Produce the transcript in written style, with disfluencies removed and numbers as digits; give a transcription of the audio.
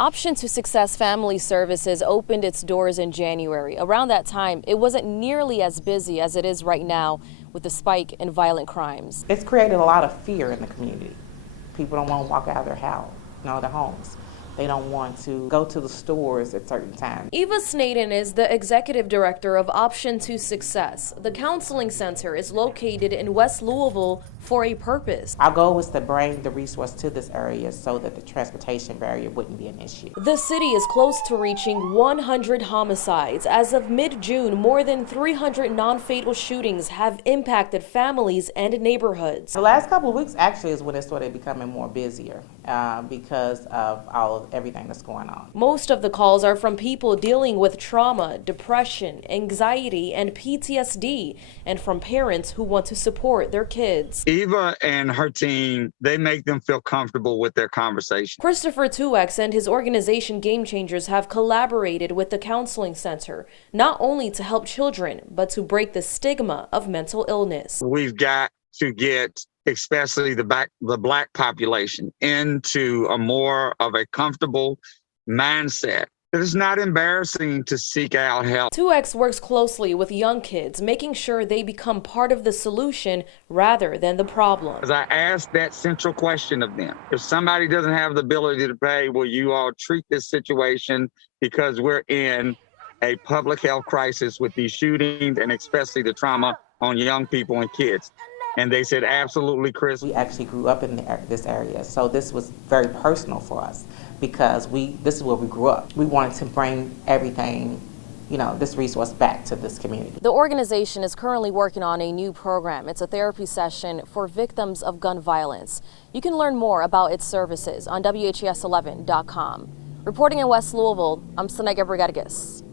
Option to Success Family Services opened its doors in January. Around that time, it wasn't nearly as busy as it is right now with the spike in violent crimes. It's created a lot of fear in the community. People don't want to walk out of their house, their homes. They don't want to go to the stores at certain times. Eva Snadon is the executive director of Option to Success. The counseling center is located in West Louisville for a purpose. Our goal was to bring the resource to this area so that the transportation barrier wouldn't be an issue. The city is close to reaching 100 homicides. As of mid-June, more than 300 non-fatal shootings have impacted families and neighborhoods. The last couple of weeks actually is when it started becoming more busier because of everything that's going on. Most of the calls are from people dealing with trauma, depression, anxiety, and PTSD, and from parents who want to support their kids. Eva and her team, they make them feel comfortable with their conversation. Christopher 2X and his organization Game Changers have collaborated with the counseling center, not only to help children, but to break the stigma of mental illness. We've got to get especially the Black population into a more of a comfortable mindset. It is not embarrassing to seek out help. 2X works closely with young kids, making sure they become part of the solution rather than the problem. As I ask that central question of them, if somebody doesn't have the ability to pay, will you all treat this situation because we're in a public health crisis with these shootings and especially the trauma on young people and kids? And they said, absolutely, Chris. We actually grew up in this area, so this was very personal for us because this is where we grew up. We wanted to bring everything, this resource back to this community. The organization is currently working on a new program. It's a therapy session for victims of gun violence. You can learn more about its services on WHES11.com. Reporting in West Louisville, I'm Senega Brigadis.